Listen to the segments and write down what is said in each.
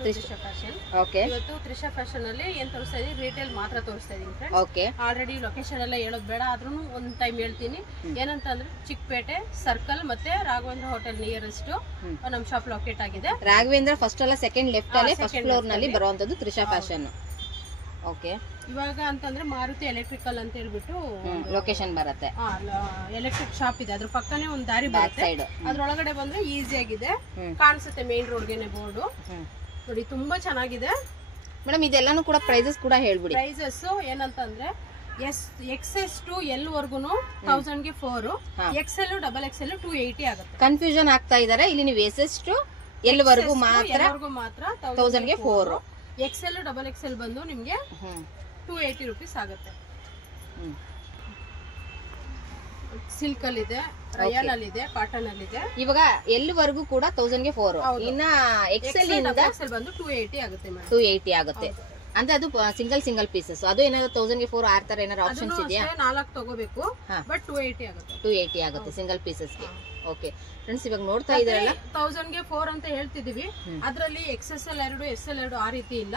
Trisha fashion. Okay, ಇವತ್ತು Trisha fashion ಅಲ್ಲಿ ಏನ್ ತೋರಿಸ್ತಾ ಇದೀನಿ, ರಿಟೇಲ್ ಮಾತ್ರ ತೋರಿಸ್ತಾ ಇದೀನಿ ಫ್ರೆಂಡ್ಸ್. ಓಕೆ. ಆಲ್ರೆಡಿ ಲೊಕೇಶನ್ ಎಲ್ಲ ಹೇಳೋದು ಬೇಡ, ಆದ್ರೂ ಒಂದ್ ಟೈಮ್ ಹೇಳ್ತೀನಿ. ಏನಂತಂದ್ರೆ ಚಿಕ್ಕಪೇಟೆ ಸರ್ಕಲ್ ಮತ್ತೆ ರಾಘವೇಂದ್ರ ಹೋಟೆಲ್ ನಿಯರೆಸ್ಟ್ ನಮ್ ಶಾಪ್ ಲೊಕೇಟ್ ಆಗಿದೆ. ರಾಘವೇಂದ್ರ ಫಸ್ಟ್ ಅಲ್ಲ ಸೆಕೆಂಡ್ ಲೆಫ್ಟ್ ಅಲ್ಲಿ ಫಸ್ಟ್ ಫ್ಲೋರ್ ನಲ್ಲಿ ಬರುವಂತದ್ದು ತ್ರಿಷಾ ಫ್ಯಾಷನ್. ಓಕೆ, ಇವಾಗ ಅಂತಂದ್ರೆ ಮಾರುತಿ ಎಲೆಕ್ಟ್ರಿಕಲ್ ಅಂತ ಹೇಳ್ಬಿಟ್ಟು ಲೊಕೇಶನ್ ಬರುತ್ತೆ. ಎಲೆಕ್ಟ್ರಿಕ್ ಶಾಪ್ ಇದೆ, ಅದ್ರ ಪಕ್ಕನೇ ಒಂದ್ ದಾರಿ ಬರುತ್ತೆ. ಅದ್ರೊಳಗಡೆ ಬಂದ್ರೆ ಈಸಿ ಆಗಿದೆ, ಕಾಣಿಸುತ್ತೆ ಮೇನ್ ರೋಡ್ಗೆನೆ ಬೋರ್ಡ್ ನೋಡಿ. ತುಂಬಾ ಚೆನ್ನಾಗಿದೆ ಮೇಡಮ್. ಇದೆಲ್ಲಾನು ಕೂಡ ಪ್ರೈಸಸ್ ಕೂಡ ಹೇಳ್ಬಿಡಿ. ಪ್ರೈಸಸ್ ಏನಂತಂದ್ರೆ XS ಟು L ವರ್ಗುನು 1000 ಗೆ 4, XL ಡಬಲ್ XL 280 ಆಗುತ್ತೆ. ಕನ್ಫ್ಯೂಷನ್ ಆಗ್ತಾ ಇದಾರೆ ಇಲ್ಲಿ. ನೀವು SS ಟು L ವರ್ಗು ಮಾತ್ರ 1000 ಗೆ 4, XL ಡಬಲ್ XL ಬಂದು ನಿಮ್ಗೆ 280 ರೂಪೀಸ್ ಆಗುತ್ತೆ. ಸಿಲ್ಕ್ ಅಲ್ಲಿ ಇದೆ, ರಯಾನ್ ಅಲ್ಲಿ ಇದೆ, ಕಾಟನ್ ಅಲ್ಲಿ ಇದೆ. ಇವಾಗ L ವರ್ಗು ಕೂಡ 1000 ಗೆ 4, ಇನ್ನ XL ಇಂದ XL ಬಂದು 280 ಆಗುತ್ತೆ ಮೇಡಮ್. 280 ಆಗುತ್ತೆ. ಅಂದ್ರೆ ಅದು ಸಿಂಗಲ್ ಪೀಸಸ್. ಅದು ಏನಾದ್ರು 1000 ಗೆ 4 ಆರ್ ತರ ಏನಾದ್ರು ಆಪ್ಷನ್ಸ್ ಇದೆಯಾ? 4 ತಗೋಬೇಕು, ಬಟ್ 280 ಆಗುತ್ತೆ. 280 ಆಗುತ್ತೆ ಸಿಂಗಲ್ ಪೀಸಸ್ ಗೆ. ಓಕೆ ಫ್ರೆಂಡ್ಸ್, ಇವಾಗ ನೋಡ್ತಾ ಇದ್ದೀರಲ್ಲ 1000 ಗೆ 4 ಅಂತ ಹೇಳ್ತಿದೀವಿ. ಅದ್ರಲ್ಲಿ XSL 2, SL 2 ಆ ರೀತಿ ಇಲ್ಲ.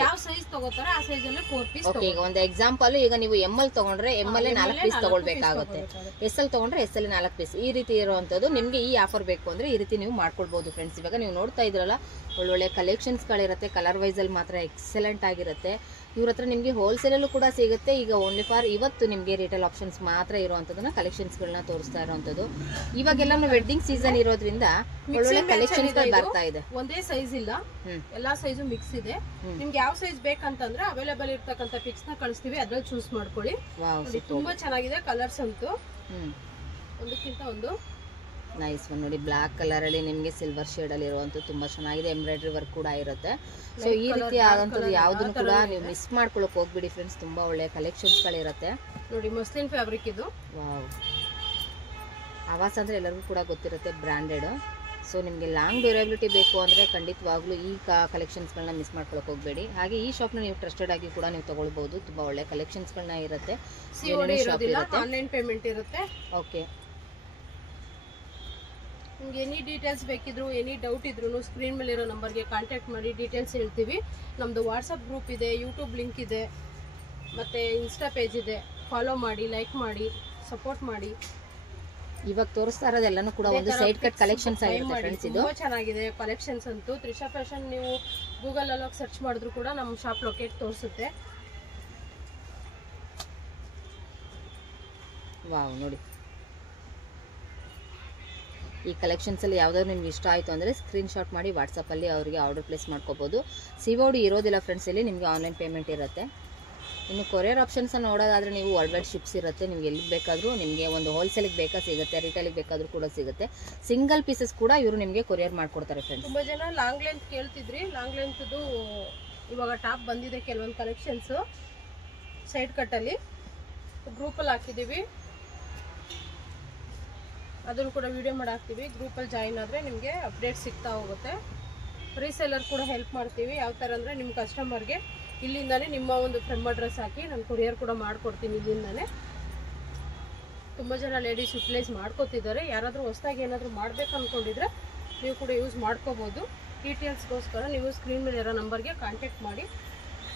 ಯಾವ ಸೈಜ್ ತಗೋತಾರೆ ಆ ಸೈಜ್ ಅಲ್ಲಿ 4 ಪೀಸ್. ಓಕೆ, ಈಗ ಒಂದು ಎಕ್ಸಾಂಪಲ್, ಈಗ ನೀವು ML ತಗೊಂಡ್ರೆ ML 4 ಪೀಸ್ ತಗೊಳ್ಬೇಕಾಗುತ್ತೆ, SL ತಗೊಂಡ್ರೆ SL 4 ಪೀಸ್. ಈ ರೀತಿ ಇರುವಂತದ್ದು ನಿಮ್ಗೆ ಈ ಆಫರ್ ಬೇಕು ಅಂದ್ರೆ ಈ ರೀತಿ ನೀವು ಮಾಡ್ಕೊಳ್ಬಹುದು ಫ್ರೆಂಡ್ಸ್. ಇವಾಗ ನೀವು ನೋಡ್ತಾ ಇದ್ರಲ್ಲ ಒಳ್ಳೊಳ್ಳೆ ಕಲೆಕ್ಷನ್ಸ್ ಗಳಿರುತ್ತೆ, ಕಲರ್ ವೈಸ್ ಅಲ್ಲಿ ಮಾತ್ರ ಎಕ್ಸಲೆಂಟ್ ಆಗಿರುತ್ತೆ. ಇವ್ರ ಹತ್ರ ನಿಮ್ಗೆ ಹೋಲ್ಸೇಲ್ ಅಲ್ಲೂ ಕೂಡ ಸಿಗುತ್ತೆ. ಈಗ ಓನ್ಲಿ ಫಾರ್ ಇವತ್ತು ನಿಮ್ಗೆ ರಿಟೇಲ್ ಆಪ್ಷನ್ಸ್ ಮಾತ್ರ ಇರುವಂತದನ್ನ ಕಲೆಕ್ಷನ್ಸ್ ಗಳನ್ನ ತೋರಿಸ್ತಾ ಇರುವಂತದ್ದು. ಇವಾಗೆಲ್ಲ ವೆಡ್ಡಿಂಗ್ ಸೀಸನ್ ಇರೋದ್ರಿಂದ ಒಳ್ಳೊಳ್ಳೆ ಕಲೆಕ್ಷನ್ಸ್ ಬರ್ತಾ ಇದೆ. ಒಂದೇ ಸೈಜ್ ಇಲ್ಲ, ಎಲ್ಲಾ ಸೈಜು ಮಿಕ್ಸ್ ಇದೆ. ನಿಮ್ಗೆ ಯಾವ ಸೈಜ್ ಬೇಕಂತಂದ್ರೆ ಅವೈಲೇಬಲ್ ಇರ್ತಕ್ಕಂಥ ಪಿಕ್ಸ್ ನ ಕಳಿಸ್ತೀವಿ, ಅದ್ರಲ್ಲಿ ಚೂಸ್ ಮಾಡ್ಕೊಳ್ಳಿ. ತುಂಬಾ ಚೆನ್ನಾಗಿದೆ ಕಲರ್ಸ್ ಅಂತೂ, ಒಂದಕ್ಕಿಂತ ಒಂದು ನೈಸ್ ಒನ್ ನೋಡಿ. ಬ್ಲಾಕ್ ಕಲರ್ ಅಲ್ಲಿ ನಿಮ್ಗೆ ಸಿಲ್ವರ್ ಶೇಡ್ ಅಲ್ಲಿ ಇರುವಂತದ್ದು ತುಂಬಾ ಚೆನ್ನಾಗಿದೆ. ಎಂಬ್ರಾಯ್ಡ್ರಿ ವರ್ಕ್ ಕೂಡ ಇರುತ್ತೆ. ಸೊ ಈ ರೀತಿ ಆದಂತದ್ದು ಯಾವ್ದನ್ನು ಕೂಡ ನೀವು ಮಿಸ್ ಮಾಡ್ಕೊಳಕ್ ಹೋಗ್ಬಿಡಿ ಫ್ರೆಂಡ್ಸ್. ತುಂಬಾ ಒಳ್ಳೆ ಕಲೆಕ್ಷನ್ಸ್ ಗಳಿರುತ್ತೆ ನೋಡಿ. ಮಸ್ಲಿನ್ ಫ್ಯಾಬ್ರಿಕ್ ಇದು. ವಾವ್, ಆವಾಸ್ ಅಂದ್ರೆ ಎಲ್ಲರಿಗೂ ಕೂಡ ಗೊತ್ತಿರುತ್ತೆ, ಬ್ರಾಂಡೆಡ್. ಸೊ ನಿಮಗೆ ಲಾಂಗ್ ಡ್ಯೂರಬಿಲಿಟಿ ಬೇಕು ಅಂದರೆ ಖಂಡಿತವಾಗ್ಲೂ ಈ ಕಲೆಕ್ಷನ್ಸ್ಗಳನ್ನ ಮಿಸ್ ಮಾಡ್ಕೊಳಕ್ಕೆ ಹೋಗಬೇಡಿ. ಹಾಗೆ ಈ ಶಾಪ್ನ ನೀವು ಟ್ರಸ್ಟೆಡ್ ಆಗಿ ಕೂಡ ನೀವು ತೊಗೊಳ್ಬೋದು. ತುಂಬ ಒಳ್ಳೆ ಕಲೆಕ್ಷನ್ಸ್ಗಳನ್ನ ಇರುತ್ತೆ. ಆನ್ಲೈನ್ ಪೇಮೆಂಟ್ ಇರುತ್ತೆ. ಓಕೆ, ನಿಮ್ಗೆ ಎನಿ ಡೀಟೇಲ್ಸ್ ಬೇಕಿದ್ರು, ಎನಿ ಡೌಟ್ ಇದ್ರು ಸ್ಕ್ರೀನ್ ಮೇಲೆ ಇರೋ ನಂಬರ್ಗೆ ಕಾಂಟ್ಯಾಕ್ಟ್ ಮಾಡಿ ಡೀಟೇಲ್ಸ್ ಹೇಳ್ತೀವಿ. ನಮ್ಮದು ವಾಟ್ಸಪ್ ಗ್ರೂಪ್ ಇದೆ, ಯೂಟ್ಯೂಬ್ ಲಿಂಕ್ ಇದೆ, ಮತ್ತು ಇನ್ಸ್ಟಾ ಪೇಜ್ ಇದೆ. ಫಾಲೋ ಮಾಡಿ, ಲೈಕ್ ಮಾಡಿ, ಸಪೋರ್ಟ್ ಮಾಡಿ. ಇವಾಗ ತೋರಿಸ್ತಾ ಇರೋದೆಲ್ಲನೂ ಕೂಡ ಒಂದು ಸೈಡ್ ಕಟ್ ಕಲೆಕ್ಷನ್ಸ್ ಆಗಿರುತ್ತೆ ಫ್ರೆಂಡ್ಸ್. ಇದು ತುಂಬಾ ಚೆನ್ನಾಗಿದೆ ಕಲೆಕ್ಷನ್ಸ್ ಅಂತೂ. ತ್ರಿಷಾ ಫ್ಯಾಷನ್ ನೀವು ಗೂಗಲ್ ಅಲ್ಲಿ ಸರ್ಚ್ ಮಾಡಿದ್ರು ಕೂಡ ನಮ್ಮ ಶಾಪ್ ಲೊಕೇಟ್ ತೋರಿಸುತ್ತೆ. ವಾವ್ ನೋಡಿ, ಈ ಕಲೆಕ್ಷನ್ಸ್ ಅಲ್ಲಿ ಯಾವ್ದಾದ್ರು ನಿಮ್ಗೆ ಇಷ್ಟ ಆಯಿತು ಅಂದರೆ ಸ್ಕ್ರೀನ್ ಶಾಟ್ ಮಾಡಿ ವಾಟ್ಸಪ್ಪಲ್ಲಿ ಅವರಿಗೆ ಆರ್ಡರ್ ಪ್ಲೇಸ್ ಮಾಡ್ಕೋಬೋದು. ಸಿಒಡಿ ಇರೋದಿಲ್ಲ ಫ್ರೆಂಡ್ಸ್, ಇಲ್ಲಿ ನಿಮಗೆ ಆನ್ಲೈನ್ ಪೇಮೆಂಟ್ ಇರುತ್ತೆ. ಇನ್ನು ಕೊರಿಯರ್ ಆಪ್ಷನ್ಸ್ ನೋಡೋದಾದ್ರೆ ನೀವು ವರ್ಲ್ಡ್ ವೈಡ್ ಶಿಪ್ಸ್ ಇರುತ್ತೆ. ನಿಮ್ಗೆ ಎಲ್ಲಿಗೆ ಬೇಕಾದರೂ, ನಿಮಗೆ ಒಂದು ಹೋಲ್ಸೇಲಿಗೆ ಬೇಕಾ ಸಿಗುತ್ತೆ, ರಿಟೇಲಿಗೆ ಬೇಕಾದರೂ ಕೂಡ ಸಿಗುತ್ತೆ. ಸಿಂಗಲ್ ಪೀಸಸ್ ಕೂಡ ಇವರು ನಿಮಗೆ ಕೊರಿಯರ್ ಮಾಡ್ಕೊಡ್ತಾರೆ ಫ್ರೆಂಡ್ಸ್. ತುಂಬ ಜನ ಲಾಂಗ್ ಲೆಂತ್ ಕೇಳ್ತಿದ್ರಿ. ಲಾಂಗ್ ಲೆಂತ್ದು ಇವಾಗ ಟಾಪ್ ಬಂದಿದೆ ಕೆಲವೊಂದು ಕಲೆಕ್ಷನ್ಸ್ ಸೈಡ್ ಕಟ್ಟಲ್ಲಿ ಗ್ರೂಪಲ್ಲಿ ಹಾಕಿದ್ದೀವಿ. ಅದನ್ನು ಕೂಡ ವಿಡಿಯೋ ಮಾಡಿ ಹಾಕ್ತೀವಿ. ಗ್ರೂಪಲ್ಲಿ ಜಾಯಿನ್ ಆದರೆ ನಿಮಗೆ ಅಪ್ಡೇಟ್ ಸಿಗ್ತಾ ಹೋಗುತ್ತೆ. ರೀಸೇಲರ್ ಕೂಡ ಹೆಲ್ಪ್ ಮಾಡ್ತೀವಿ. ಯಾವ ಥರ ಅಂದರೆ ನಿಮ್ಮ ಕಸ್ಟಮರ್ಗೆ ಇಲ್ಲಿಂದಾನೇ ನಿಮ್ಮ ಒಂದು ಫ್ರೆಮ್ ಅಡ್ರೆಸ್ ಹಾಕಿ ನಾನು ಕೊರಿಯರ್ ಕೂಡ ಮಾಡಿಕೊಡ್ತೀನಿ ಇಲ್ಲಿಂದಾನೆ. ತುಂಬ ಜನ ಲೇಡೀಸ್ ಯುಟಿಲೈಸ್ ಮಾಡ್ಕೋತಿದ್ದಾರೆ. ಯಾರಾದರೂ ಹೊಸದಾಗಿ ಏನಾದರೂ ಮಾಡಬೇಕು ಅಂದ್ಕೊಂಡಿದ್ರೆ ನೀವು ಕೂಡ ಯೂಸ್ ಮಾಡ್ಕೋಬೋದು. ಡೀಟೇಲ್ಸ್ಗೋಸ್ಕರ ನೀವು ಸ್ಕ್ರೀನ್ ಮೇಲೆ ಇರೋ ನಂಬರ್ಗೆ ಕಾಂಟ್ಯಾಕ್ಟ್ ಮಾಡಿ.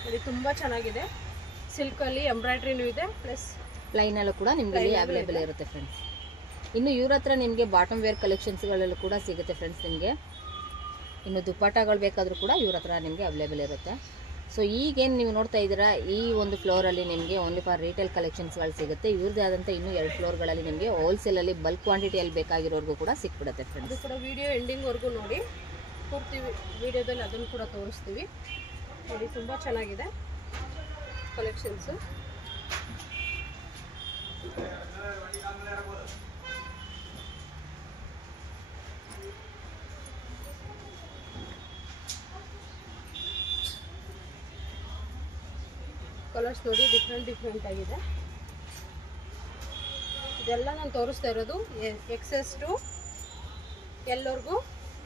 ಇಲ್ಲಿ ತುಂಬ ಚೆನ್ನಾಗಿದೆ. ಸಿಲ್ಕಲ್ಲಿ ಎಂಬ್ರಾಯ್ಡ್ರಿನೂ ಇದೆ, ಪ್ಲಸ್ ಪ್ಲೈನಲ್ಲೂ ಕೂಡ ನಿಮಗೆ ಅವೈಲೇಬಲ್ ಇರುತ್ತೆ ಫ್ರೆಂಡ್ಸ್. ಇನ್ನು ಇವ್ರ ಹತ್ರ ನಿಮಗೆ ಬಾಟಮ್ ವೇರ್ ಕಲೆಕ್ಷನ್ಸ್ಗಳಲ್ಲೂ ಕೂಡ ಸಿಗುತ್ತೆ ಫ್ರೆಂಡ್ಸ್. ನಿಮಗೆ ಇನ್ನು ದುಪ್ಪಟ್ಟಗಳು ಬೇಕಾದರೂ ಕೂಡ ಇವ್ರ ಹತ್ರ ನಿಮಗೆ ಅವೈಲೇಬಲ್ ಇರುತ್ತೆ. ಸೊ ಈಗೇನು ನೀವು ನೋಡ್ತಾ ಇದ್ದೀರಾ, ಈ ಒಂದು ಫ್ಲೋರಲ್ಲಿ ನಿಮಗೆ ಓನ್ಲಿ ಫಾರ್ ರಿಟೇಲ್ ಕಲೆಕ್ಷನ್ಸ್ಗಳು ಸಿಗುತ್ತೆ. ಇವ್ರದ್ದೇ ಆದಂಥ ಇನ್ನೂ 2 ಫ್ಲೋರ್ಗಳಲ್ಲಿ ನಿಮಗೆ ಹೋಲ್ಸೇಲಲ್ಲಿ ಬಲ್ಕ್ ಕ್ವಾಂಟಿಟಿಯಲ್ಲಿ ಬೇಕಾಗಿರೋರ್ಗೂ ಕೂಡ ಸಿಕ್ಬಿಡುತ್ತೆ ಫ್ರೆಂಡ್ಸ್. ಅದು ಕೂಡ ವಿಡಿಯೋ ಎಂಡಿಂಗ್ವರೆಗೂ ನೋಡಿ, ಪೂರ್ತಿ ವಿಡಿಯೋದಲ್ಲಿ ಅದನ್ನು ಕೂಡ ತೋರಿಸ್ತೀವಿ ನೋಡಿ. ತುಂಬ ಚೆನ್ನಾಗಿದೆ ಕಲೆಕ್ಷನ್ಸು. ಕಲರ್ಸ್ ನೋಡಿ, ಡಿಫ್ರೆಂಟ್ ಆಗಿದೆ. ಇದೆಲ್ಲ ನಾನು ತೋರಿಸ್ತಾ ಇರೋದು XS ಟು ಎಲ್ಲರಿಗೂ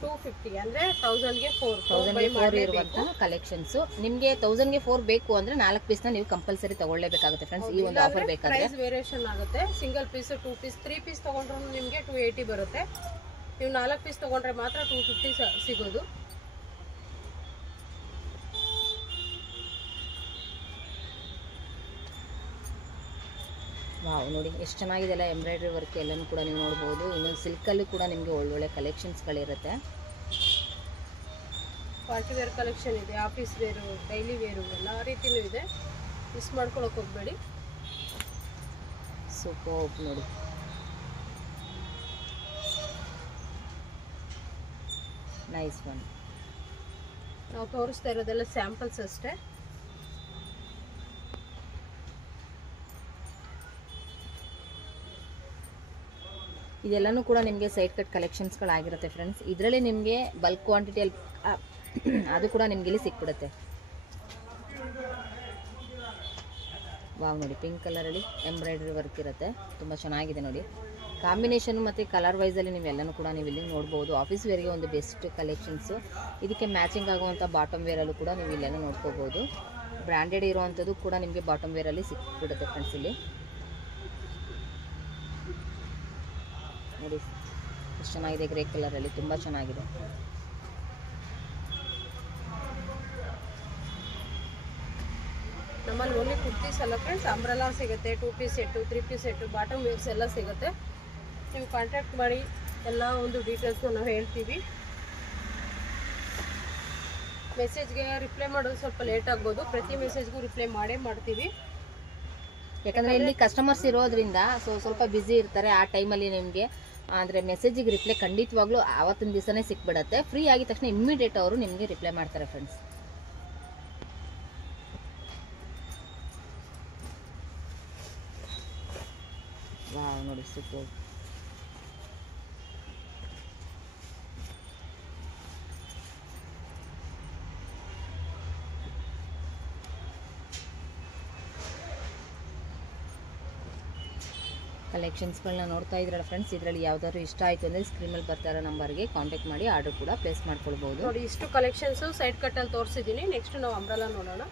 250 ಅಂದರೆ 1000ಗೆ 4 ಇರುವಂಥ ಕಲೆಕ್ಷನ್ಸು. ನಿಮಗೆ 1000ಗೆ 4 ಬೇಕು ಅಂದರೆ 4 ಪೀಸ್ನ ನೀವು ಕಂಪಲ್ಸರಿ ತಗೊಳ್ಳೇಬೇಕಾಗುತ್ತೆ ಫ್ರೆಂಡ್ಸ್. ಈ ಒಂದು ಆಫರ್ ಬೇಕಾದ್ರೆ ಪ್ರೈಸ್ ವೇರಿಯೇಷನ್ ಆಗುತ್ತೆ. ಸಿಂಗಲ್ ಪೀಸ್, 2 ಪೀಸ್, 3 ಪೀಸ್ ತೊಗೊಂಡ್ರೂ ನಿಮಗೆ 280 ಬರುತ್ತೆ. ನೀವು 4 ಪೀಸ್ ತೊಗೊಂಡ್ರೆ ಮಾತ್ರ 250 ಸಿಗೋದು. ವಾವ್ ನೋಡಿ ಎಷ್ಟು ಚೆನ್ನಾಗಿದೆ ಅಲ್ಲ, ಎಂಬ್ರಾಯ್ಡ್ರಿ ವರ್ಕ್ ಎಲ್ಲನೂ ಕೂಡ ನೀವು ನೋಡ್ಬೋದು. ಇನ್ನೊಂದು ಸಿಲ್ಕಲ್ಲೂ ಕೂಡ ನಿಮಗೆ ಒಳ್ಳೊಳ್ಳೆ ಕಲೆಕ್ಷನ್ಸ್ಗಳಿರುತ್ತೆ. ಪಾರ್ಟಿ ವೇರ್ ಕಲೆಕ್ಷನ್ ಇದೆ, ಆಫೀಸ್ ವೇರು, ಡೈಲಿ ವೇರು ಎಲ್ಲ ರೀತಿಯೂ ಇದೆ. ಮಿಸ್ ಮಾಡ್ಕೊಳಕ್ಕೆ ಹೋಗಬೇಡಿ. ಸೂಪರ್ ನೋಡಿ, ನೈಸ್ ಒನ್. ನಾವು ತೋರಿಸ್ತಾ ಇರೋದೆಲ್ಲ ಸ್ಯಾಂಪಲ್ಸ್ ಅಷ್ಟೇ. ಇದೆಲ್ಲನೂ ಕೂಡ ನಿಮಗೆ ಸೈಡ್ ಕಟ್ ಕಲೆಕ್ಷನ್ಸ್ಗಳಾಗಿರುತ್ತೆ ಫ್ರೆಂಡ್ಸ್. ಇದರಲ್ಲಿ ನಿಮಗೆ ಬಲ್ಕ್ ಕ್ವಾಂಟಿಟಿಯಲ್ಲಿ ಅದು ಕೂಡ ನಿಮ್ಗೆ ಇಲ್ಲಿ ಸಿಕ್ಬಿಡುತ್ತೆ. ವಾವ್ ನೋಡಿ, ಪಿಂಕ್ ಕಲರಲ್ಲಿ ಎಂಬ್ರಾಯ್ಡ್ರಿ ವರ್ಕ್ ಇರುತ್ತೆ, ತುಂಬ ಚೆನ್ನಾಗಿದೆ ನೋಡಿ. ಕಾಂಬಿನೇಷನ್ ಮತ್ತು ಕಲರ್ ವೈಸಲ್ಲಿ ನೀವೆಲ್ಲನೂ ಕೂಡ ನೀವು ಇಲ್ಲಿ ನೋಡ್ಬೋದು. ಆಫೀಸ್ ವೇರ್ಗೆ ಒಂದು ಬೆಸ್ಟ್ ಕಲೆಕ್ಷನ್ಸು. ಇದಕ್ಕೆ ಮ್ಯಾಚಿಂಗ್ ಆಗುವಂಥ ಬಾಟಮ್ ವೇರಲ್ಲೂ ಕೂಡ ನೀವು ಇಲ್ಲೆಲ್ಲ ನೋಡ್ಕೋಬೋದು. ಬ್ರ್ಯಾಂಡೆಡ್ ಇರುವಂಥದ್ದು ಕೂಡ ನಿಮಗೆ ಬಾಟಮ್ ವೇರಲ್ಲಿ ಸಿಕ್ಬಿಡುತ್ತೆ ಫ್ರೆಂಡ್ಸ್. ಇಲ್ಲಿ ನೋಡಿ ಎಷ್ಟು ಚೆನ್ನಾಗಿದೆ, ಗ್ರೇ ಕಲರಲ್ಲಿ ತುಂಬ ಚೆನ್ನಾಗಿದೆ. ನಮ್ಮಲ್ಲಿ ಓನ್ಲಿ ಕುರ್ತೀಸ್ ಅಲ್ಲ ಫ್ರೆಂಡ್ಸ್, ಅಂಬ್ರೆಲಾ ಸಿಗುತ್ತೆ, 2 piece set, 3 piece set, bottom wears ಎಲ್ಲ ಸಿಗುತ್ತೆ. ನೀವು ಕಾಂಟ್ಯಾಕ್ಟ್ ಮಾಡಿ ಎಲ್ಲ ಒಂದು ಡೀಟೇಲ್ಸ್ನ ನಾವು ಹೇಳ್ತೀವಿ. ಮೆಸೇಜ್ಗೆ ರಿಪ್ಲೈ ಮಾಡೋದು ಸ್ವಲ್ಪ ಲೇಟ್ ಆಗ್ಬೋದು, ಪ್ರತಿ ಮೆಸೇಜ್ಗೂ ರಿಪ್ಲೈ ಮಾಡೇ ಮಾಡ್ತೀವಿ. ಯಾಕಂದರೆ ಇಲ್ಲಿ ಕಸ್ಟಮರ್ಸ್ ಇರೋದ್ರಿಂದ ಸ್ವಲ್ಪ ಬ್ಯುಸಿ ಇರ್ತಾರೆ. ಆ ಟೈಮಲ್ಲಿ ನಿಮಗೆ ಅಂದರೆ ಮೆಸೇಜಿಗೆ ರಿಪ್ಲೈ ಖಂಡಿತವಾಗ್ಲೂ ಆವತ್ತಿನ ದಿವಸನೇ ಸಿಕ್ಬಿಡುತ್ತೆ. ಫ್ರೀ ಆಗಿದ ತಕ್ಷಣ ಇಮ್ಮಿಡಿಯೇಟ್ ಅವರು ನಿಮಗೆ ರಿಪ್ಲೈ ಮಾಡ್ತಾರೆ ಫ್ರೆಂಡ್ಸ್. ವಾವ್ ನೋಡಿ, ಸೂಪರ್. ಕಲೆಕ್ಷನ್ಸ್ಗಳನ್ನ ನೋಡ್ತಾ ಇದ್ರಲ್ಲ ಫ್ರೆಂಡ್ಸ್, ಇದರಲ್ಲಿ ಯಾವ್ದಾದ್ರು ಇಷ್ಟ ಆಯಿತು ಅಂದರೆ ಸ್ಕ್ರೀನಲ್ಲಿ ಬರ್ತಾ ಇರೋ ನಂಬರ್ಗೆ ಕಾಂಟ್ಯಾಕ್ಟ್ ಮಾಡಿ ಆರ್ಡರ್ ಕೂಡ ಪ್ಲೇಸ್ ಮಾಡ್ಕೊಳ್ಬೋದು. ನೋಡಿ, ಇಷ್ಟು ಕಲೆಕ್ಷನ್ಸು ಸೈಡ್ ಕಟ್ಟಲ್ಲಿ ತೋರಿಸಿದ್ದೀನಿ. ನೆಕ್ಸ್ಟ್ ನಾವು ಅಂಬ್ರೆಲಾ ನೋಡೋಣ.